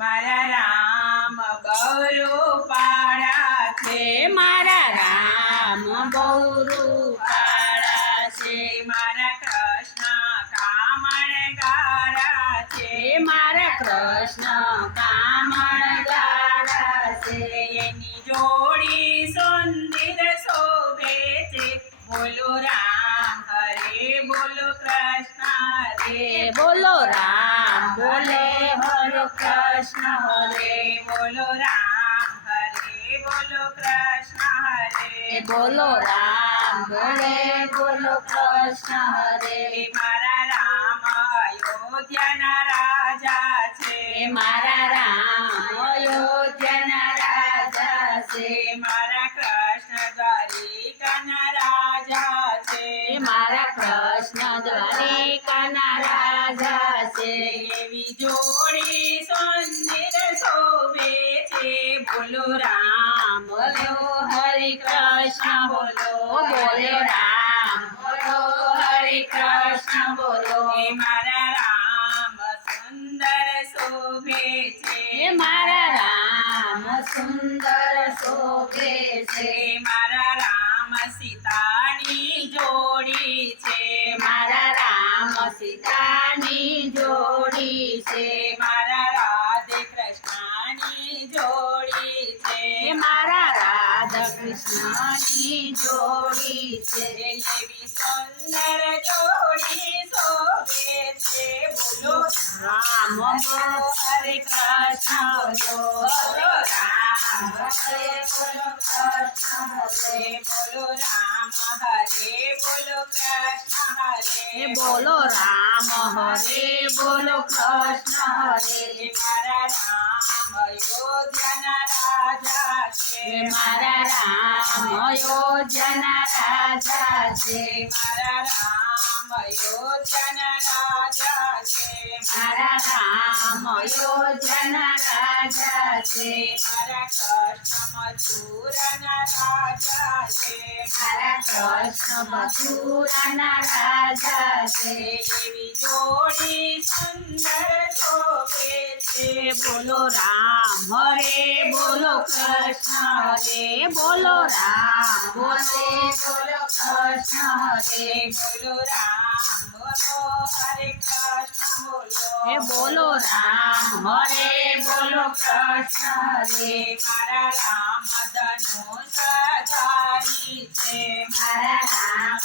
મારા રામ બહુ પાડા છે, મારા રામ બહુ રૂપાળા છે, મારા કૃષ્ણ કામણગારા છે, મારા કૃષ્ણ કામણગારા છે, એની જોડી સુંદર શોભે છે, બોલો રામ હરે બોલો કૃષ્ણ હરે, બોલો રામ બોલે હરે કૃષ્ણ હરે, બોલો રામ હરે બોલો કૃષ્ણ હરે, બોલો રામ બોલે બોલો કૃષ્ણ હરે, મારા રામ અયોધ્યાના રાજા છે, મારા રામ અયોધ્યાના રાજા છે, મારા કૃષ્ણ દ્વારિકાના રાજા છે, મારા કૃષ્ણ દ્વારિકાના રાજા છે, એવી જોડી સુંદર શોભે છે, બોલો રામ બોલો હરે કૃષ્ણ બોલો, બોલો રામ બોલો હરે કૃષ્ણ બોલો, મારા રામ સુંદર શોભે છે, મારા રામ સુંદર શોભે છે, મારા રામ સીતાની જોડી છે, મારા રામ સીતાની જોડી છે, મારા રાધે કૃષ્ણની જોડી છે, મારા રાધા કૃષ્ણની જોડી છે, એવી સુંદર જોડી શોભે છે, બોલો રામ બોલો હરે કૃષ્ણ બોલો, બોલો રામ હરે બોલો કૃષ્ણ હરે, બોલો રામ હરે બોલો કૃષ્ણ હરે, બોલો રામ હરે બોલો કૃષ્ણ હરે, મારા રામ અયોધ્યાના રાજા છે, મારા રામ અયોધ્યાના રાજા છે, મારા રામ અયોધ્યાના રાજા છે, મારા રામ અયોધ્યાના રાજા છે, મારા કૃષ્ણ મથુરાના રાજા છે, મારા કૃષ્ણ મથુરાના રાજા છે, એવી જોડી સુંદર શોભે છે, બોલો રામ હરે બોલો કૃષ્ણ હરે, બોલો રામ બોલે બોલો કૃષ્ણ હરે, બોલો રામ બોલો હરે કૃષ્ણ બોલો, બોલો રામ હરે બોલો કૃષ્ણ હરે, મારા રામ ધનુષધારી છે, મારા રામ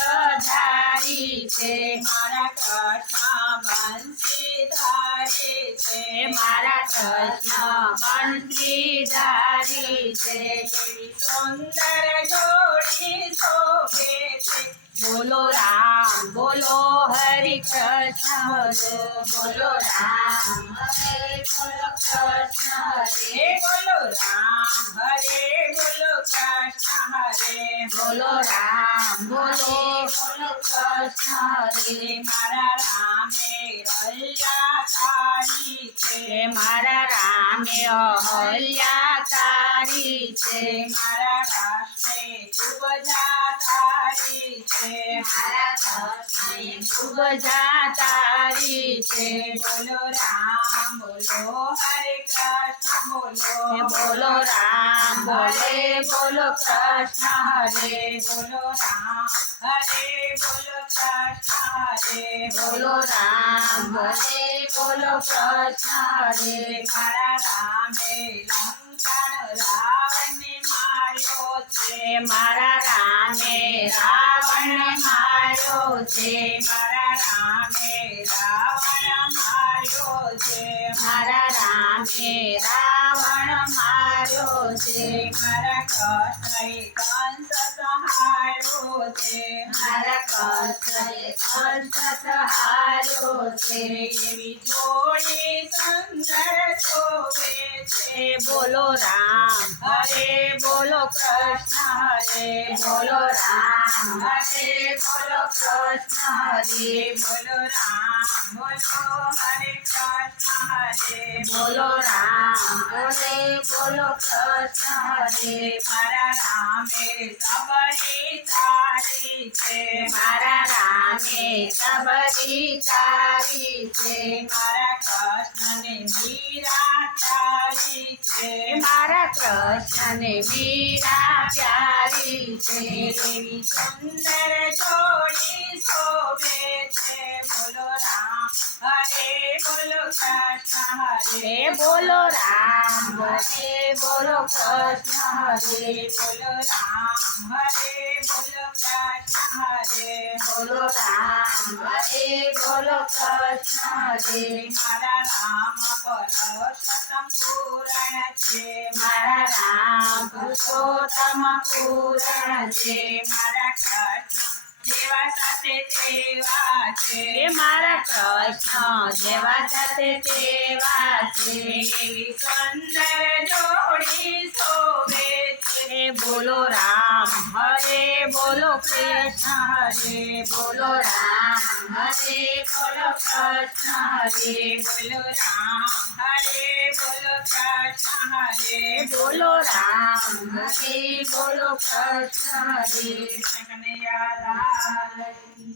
ધનુષધારી છે, મારા કૃષ્ણ બંસીધારી છે, મારા કૃષ્ણ બંસીધારી છે, એવી સુંદર જોડી શોભે છે, બોલો રામ બોલો હરે કૃષ્ણ બોલો, બોલો રામ હરે બોલો કૃષ્ણ હરે, બોલો રામ હરે બોલો કૃષ્ણ હરે, બોલો રામ બોલે બોલો કૃષ્ણ હરે, મારા રામે રળિયા તારી છે, મારા રામે અહલ્યા તારી છે, મારા રાષ્ટ્રે ખૂબ જાતારી છે, મારા કૃષ્ણે ખૂબ જાતારી છે, બોલો રામ બોલો હરે કૃષ્ણ બોલો, બોલો રામ બોલે બોલો કૃષ્ણ હરે, બોલો રામ હરે બોલો કૃષ્ણ હરે, બોલો રામ બોલે બોલો કૃષ્ણ હરે, મારા રામે લંકાનો રાવણને માર્યો છે, મારા રામે રાવણ માર્યો છે, મારા રામે રાવણ માર્યો છે, મારા રામે રાવણ માર્યો છે, મારા કૃષ્ણએ કંસ સંહાર્યો છે, મારા કૃષ્ણએ કંસ સહાર્યો છે, એવી જોડી સુંદર શોભે છે, બોલો રામ હરે બોલો કૃષ્ણ હરે, બોલો રામ હરે બોલો કૃષ્ણ હરે, બોલો રામ બોલો હરે કૃષ્ણ હરે, બોલો રામ બોલે બોલો કૃષ્ણ હરે, મારા રામે સબરી તારી છે, મારા રામે સબરી તારી છે, મારા કૃષ્ણને મીરા પ્યારી છે મારા કૃષ્ણને મીરા પ્યારી છે એવી સુંદર જોડી શોભે છે બોલો રામ હરે બોલો કૃષ્ણ હરે બોલો રામ હરે બોલો કૃષ્ણ હરે બોલો રામ હરે બોલો કૃષ્ણ હરે બોલો રામ હરે બોલો કૃષ્ણ હરે મારા રામ પરસોત્તમ પૂરણ છે મારા રામ પુરુષોત્તમ પૂરણ છે મારા કૃષ્ણ જેવા સાથે તેવા છે મારા કૃષ્ણ જેવા સાથે તેવા છે એવી સુંદર જોડી શોભે છે બોલો રામ હરે બોલો કૃષ્ણ હરે બોલો રામ હરે બોલો કૃષ્ણ હરે બોલો રામ હરે બોલો કૃષ્ણ હરે બોલો રામ હરે બોલો કૃષ્ણ હરે કનૈયા લાલ